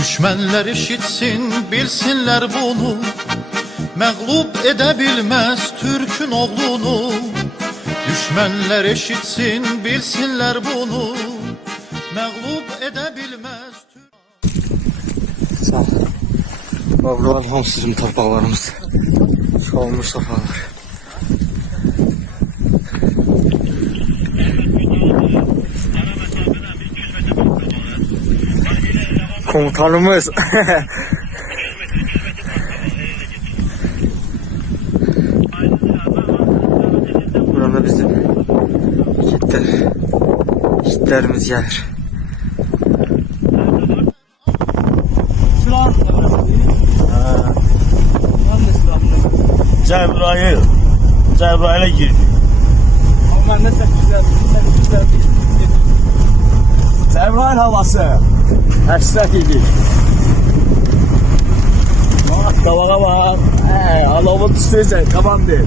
Düşmənlər eşitsin, bilsinlər bunu, məğlub edə bilməz Türkün oğlunu. Düşmənlər eşitsin, bilsinlər bunu, məğlub edə bilməz Sağ ol. Buraların hamısı bizim torpaqlarımız. Çoğalmış torpaqlar. Komutanımız. Burada bizim yiğitlerimiz gelir. Cəbrayil'e girdi. Ama ne sen güzel. Cəbrayil havası. Həsrət idi. Bak davağa bak. Alovu tüstüyecek komandir.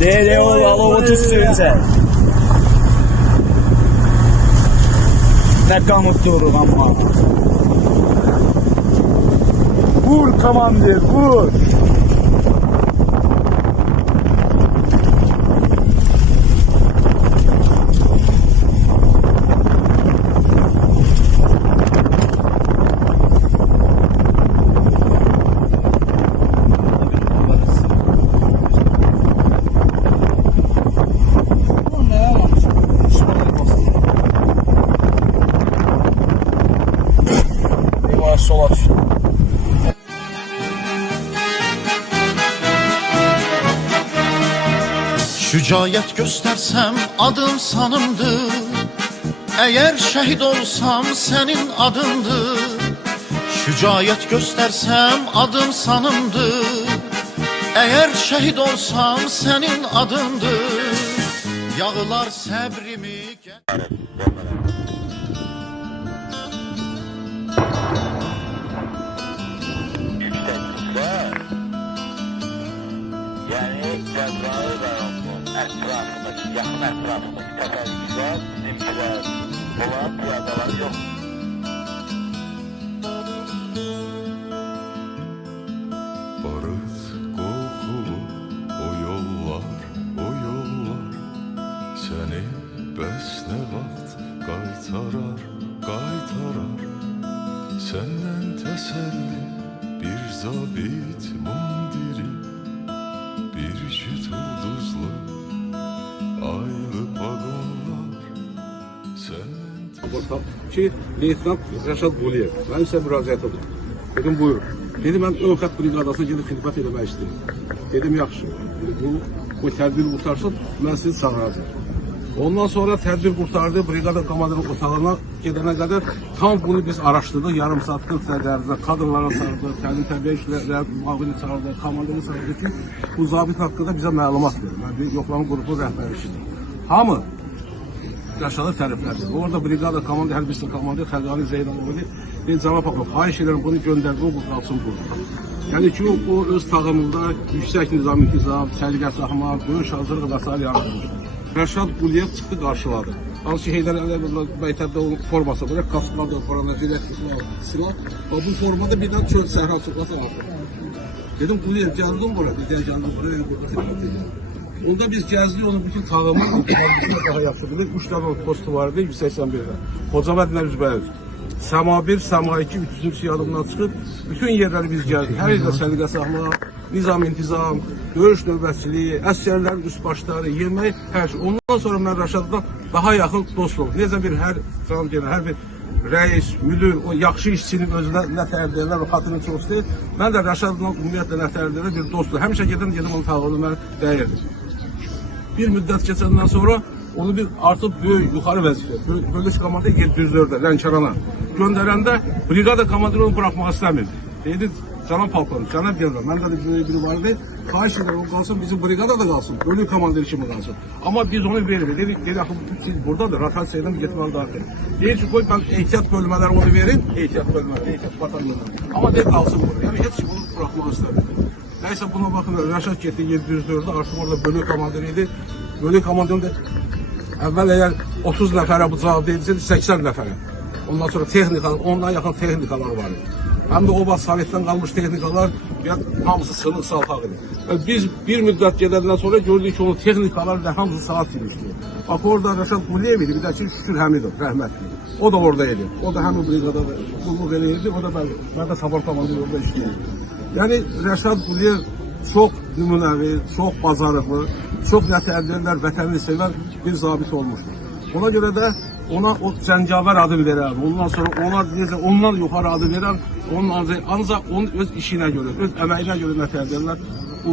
Değil o alovu tüstüyecek. Ne kamut durur ama. Vur komandir vur. Sola düştü. Şücaət göstərsəm adım sanımdır, əgər şəhid olsam sənin adındır. Şücaət göstərsəm adım sanımdır, əgər şəhid olsam sənin adındır. Yağlar səbrimi Yani Cəbrayil rayonunun ətrafındakı, yaxın ətrafındakı təsərrüflər, bizimkilər, olan piyadalar yox. Barut kokulu o yollar, seni bəs nə vaxt qaytarar. Səndən təsəlli bir zabit mundiri, bir cüt ulduzlu aylı vagonlar. Səndən Ki, Leytenant Rəşad Quliyev, mən isə müraciət edim. Dedim, buyurun. Dedim, mən ön xətt briqadasına gedib xidmət eləmək istəyim. Dedim, yaxşı. Bu tədbir qurtarsın, mən sizi çağıracağım. Ondan sonra tədbir qurtardı, brigada komandanın otağına gedənə qədər tam bunu biz araşdırdıq. Yarım saat 40 dəqiqədə kadrlara çağırdıq, təlim təbiə işlərlə müavini çağırdıq, komandanı çağırdıq ki, bu zabit haqqında bizə məlumat verir. Mən bir yoxlama qrupu rəhbəri işlədim. Hamı Rəşadı tərəflədi. Orada brigada komanda, hər birisi komanda Xəlqani Zeynaloğlu dedi, cənab haqqı, xahiş edirəm bunu göndərdi, o qalsın burada. Yəni ki, o öz tağımında yüksək nizam intizam, səliqə-sahman, döyüş hazırlığı və s. yaradılmışdır. Rəşad Quliyev çıxdı, qarşıladı. Hansı ki, Heydər Əliyev məktəbdə onun forması var, kaskadı, forma, silah. Bu formada birdən çöl səhra çıxması aldı. Dedim, Quliyev gəldin buraya, gəldim buraya, burada xidmət edirəm. Onda biz gəzdik, onun bütün tağımı, daha yaxşı bilir, 3 dənə postu var idi, 181'də. Xocaməd Nəvzbəyev, Səma 1, Səma 2, 300 yadımdan çıxıb, bütün yerləri biz gəldik. Hər yerdə səliqə-sahma, nizam intizam, döyüş növbətçiliyi, əsgərlərin üst başları, yemək, hər şey. Ondan sonra mən Rəşaddan daha yaxın dost olub. Necə bir hər bir rəis, müdür, o yaxşı işçinin özünə nətər deyirlər, o xatırını çox istəyir. Mən də Rəşadla ümumiyyətlə nətər deyirlər, bir dostdur. Həmişə gedim onun tağını mən dəyirdim. Bir müddət keçəndən sonra onu bir artıq böyük, yuxarı vəzifə, bölgəsi komandı 704'də, Lənkərana göndərəndə brigada komandanı onu buraxmaq istəmirdi. Dedi, cənab palkonum, cənab deyirlər, məndə də böyük biri var idi, xahiş edirəm, o qalsın, bizim brigada da qalsın, bölük komandanı kimi qalsın. Amma biz onu veririk, dedi, axı, siz buradadır, rotasiyadan bir getməli daxil. Deyir ki, qoy, mən ehtiyat bölmələri onu verin, ehtiyat batalyanları. Amma deyir, qalsın burada, yəni heç bunu buraxmaq istəmirdi. Nəysə buna baxın, Rəşad getdi 704'də, artıq orada bölük komandanı idi. Bölük komandanı da əvvəl əgər 30 nəfərə bu cavab edilsəydi, 80 nəfərə. Ondan sonra texnikalar, ondan yaxın texnikalar var idi. Həm də o vaxt Sovetdən qalmış texnikalar hamısı sınıq salxaq idi. Biz bir müddət gedəndən sonra gördük ki, onun texnikalar da hamısı saat girmişdi. Bax orada Rəşad Quliyev idi, bir də ki Şükür Həmidov, rəhmətli. O da orada idi. O da həmin briqada qulluq eləyirdi. O da mən də sabah komandiri orada işləyirdi. Yəni Rəşad Quliyev çox nümunəvi, çox bacarıqlı, çox nətərdirlər, vətənini sevən bir zabit olmuşdur. Ona görə də ona o Cəngavər adı verər. Ondan sonra ona necə ondan yuxarı adı verər. Onun ancaq onun öz işinə görə, öz əməyinə görə nətərdirlər bu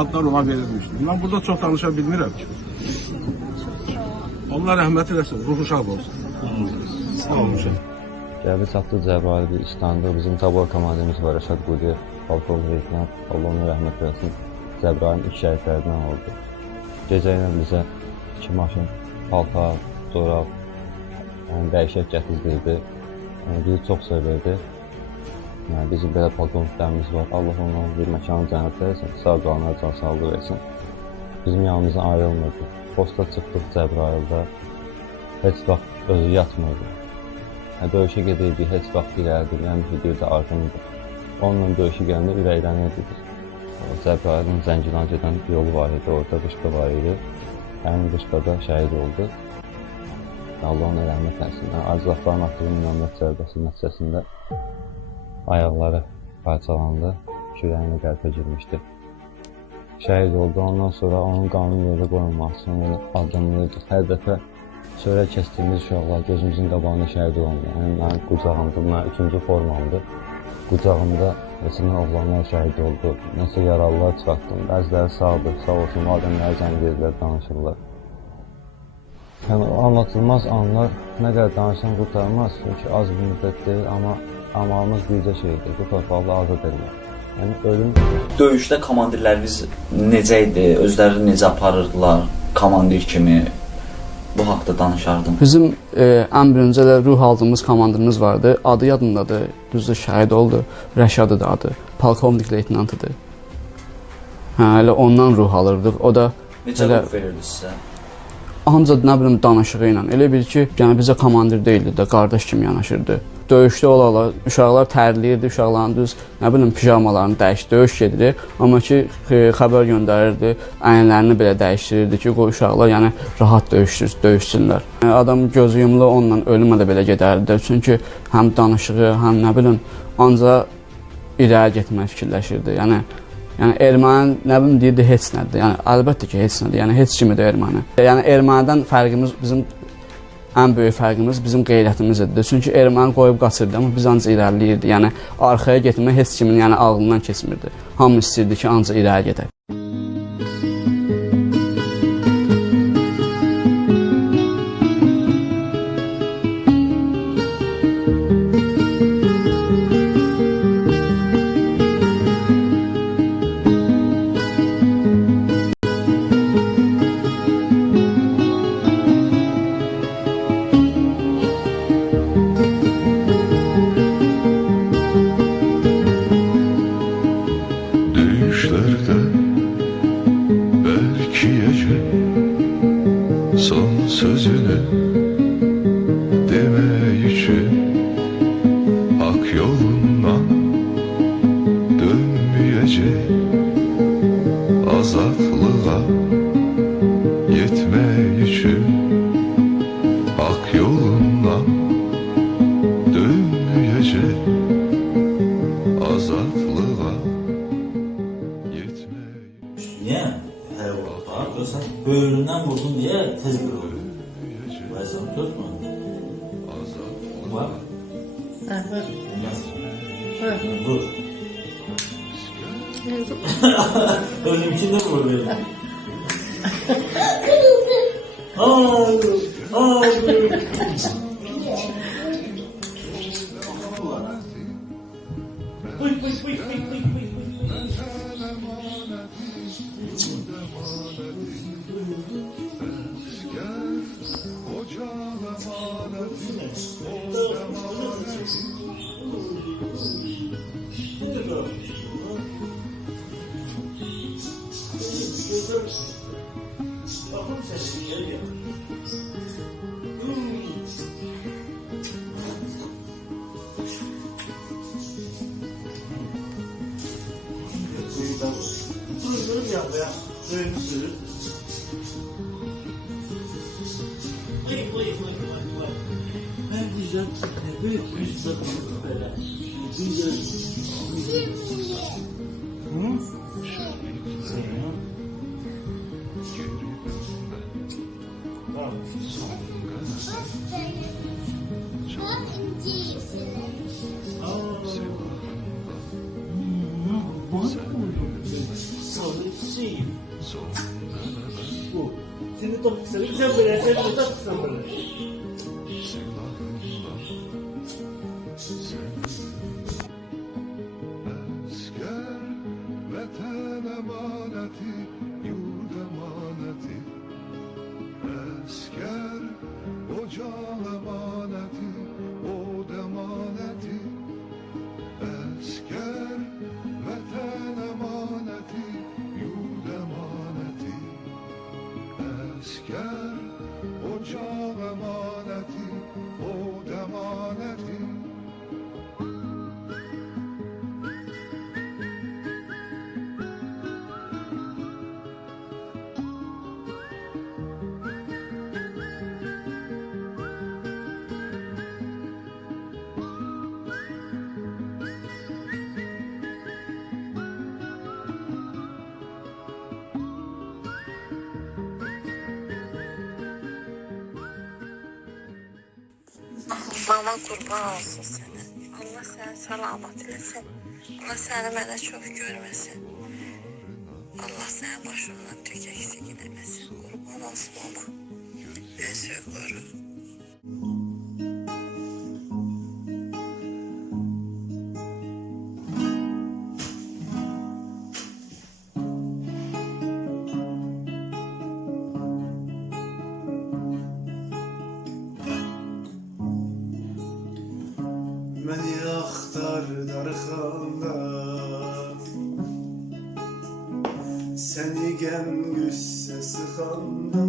adlar ona verilmişdir. Mən burada çox danışa bilmirəm ki. Allah rəhmət eləsin, ruhu şad olsun. Sağ olun. Gəldi çatdı Cəbrayıl İstanbulda bizim tabor komandirimiz var Rəşad Quliyev, polkovnik leytenant, Allah ona rəhmət eləsin. Cəbrayılın ilk şəhidlərindən oldu. Gecə ilə bizə 2 maşın paltar, corab, dəyişək gətirdirdi. Bizi çox sevirdi. Bizim belə polkovniklərimiz var. Allah onların bir məkanı cənnət eləsin, sağ qalanlara can sağlığı versin. Bizim yanımızdan ayrılmırdı. Posta çıxdıq Cəbrayılda. Heç vaxt özü yatmırdı. Döyüşə gedirdik, heç vaxt irəlidir, həmişə deyirdi ardımdır. Onunla döyüşə gələndə ürəklənirdik. Cəbrayılın Zəngilan gedən yolu var idi, orada qışqa var idi. Həmin qışqada şəhid oldu. Allah ona rəhmət eləsin. Acılatların atdığı minamət zərbəsi nəticəsində ayaqları parçalandı, kürəyinə qəlpə girmişdi. Şəhid oldu, ondan sonra onun qanun yerdə qoyulmaq üçün adımlayırdıq. Hər dəfə çörək kəsdiyimiz uşaqlar gözümüzün qabağında şəhid olundu. Yəni, mənim qucağımda, mənim 3-cü formamdır. Qucağımda neçə oğlanlar şəhid oldu, neçə yaralılar çıxartdım. Bəziləri sağdır, sağ olsun, adamları zəng edirlər, danışırlar. Yəni, anlatılmaz anlar nə qədər danışan qurtarmaz, çünki az bir müddət deyil, amma amalımız bircə şeydir, bu torpaqda azad edilir. Yəni, ölüm... Döyüşdə komandirləriniz necə idi, özləri necə aparırdılar, komandir kimi? Bu haqda danışardım. Bizim ən birinci də ruh aldığımız komandirimiz vardı. Adı yadındadır, düzdür, şəhid oldu. Rəşadıdır adı, polkovnik leytenantıdır. Elə ondan ruh alırdıq. O da necə ruh verirdi sizə? Ancaq nə bilim danışığı ilə. Elə bil ki, yəni bizə komandir deyildi də, qardaş kimi yanaşırdı. Döyüşdə olarlar, uşaqlar tərliyirdi, uşaqların düz, nə bilim, pijamalarını dəyişdi, döyüş gedir. Amma ki, xəbər göndərirdi, əyinlərini belə dəyişdirirdi ki, qoy uşaqlar yəni rahat döyüşsünlər. Adam gözü yumlu onunla ölümə də belə gedərdi. Çünki həm danışığı, həm nə bilim, ancaq irəli getmək fikirləşirdi. Yəni erməni nə bilim deyirdi, heç nədir. Yəni əlbəttə ki, heç nədir. Yəni heç kimidir erməni. Yəni ermənidən fərqimiz bizim ən böyük fərqimiz bizim qeyrətimizdir. Çünki erməni qoyub qaçırdı, amma biz ancaq irəliləyirdi. Yəni arxaya getmək heç kimin yəni ağlından keçmirdi. Hamı istəyirdi ki, ancaq irəli gedək. Düşlerde belki gece son sözünü demek için hak yolundan dönmeyecek, azatlığa yetmek için hak yolundan dönmeyecek, azatlığa. Niye? Her vakit görsen böğründen vurdun diye tez bir oldu. Bu hesabı tutma. Bak. Vur. Ölümkinde vur beni. da bu. Durdurum ya. Dönmüşsün. Vay. Ben diyeceğim. Büyük bir sakın böyle. Diyeceğim. Hı? Seviyorum. Tamam. Bu. Seni çok kısa. Sen böyle. Sen çok kısa böyle. Asker vatan emaneti, yurt emaneti. Asker ocak emaneti, od emaneti. Asker vatan emaneti, yurt emaneti. Asker ocak emaneti, od emaneti. Baba kurban olsun sənə. Allah səni salamat eləsin. Allah səni mənə çox görməsin. Allah səni başından tük eksik eləməsin. Kurban olsun baba. Özü qoru. Məni axtar darxanda, səni qəm qüssə sıxanda,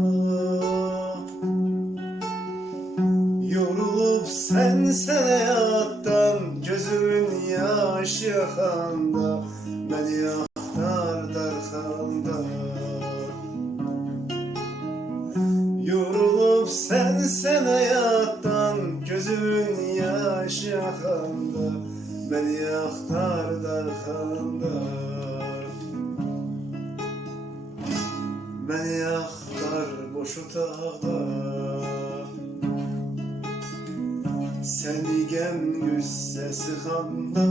yorulub sən həyatdan gözümün yaş yaxanda, məni axtar darxanda, yorulub sən həyatdan gözümün yaş yaxanda, məni axtar darxanda, məni axtar boş otaqda, səni qəm qüssə sıxanda,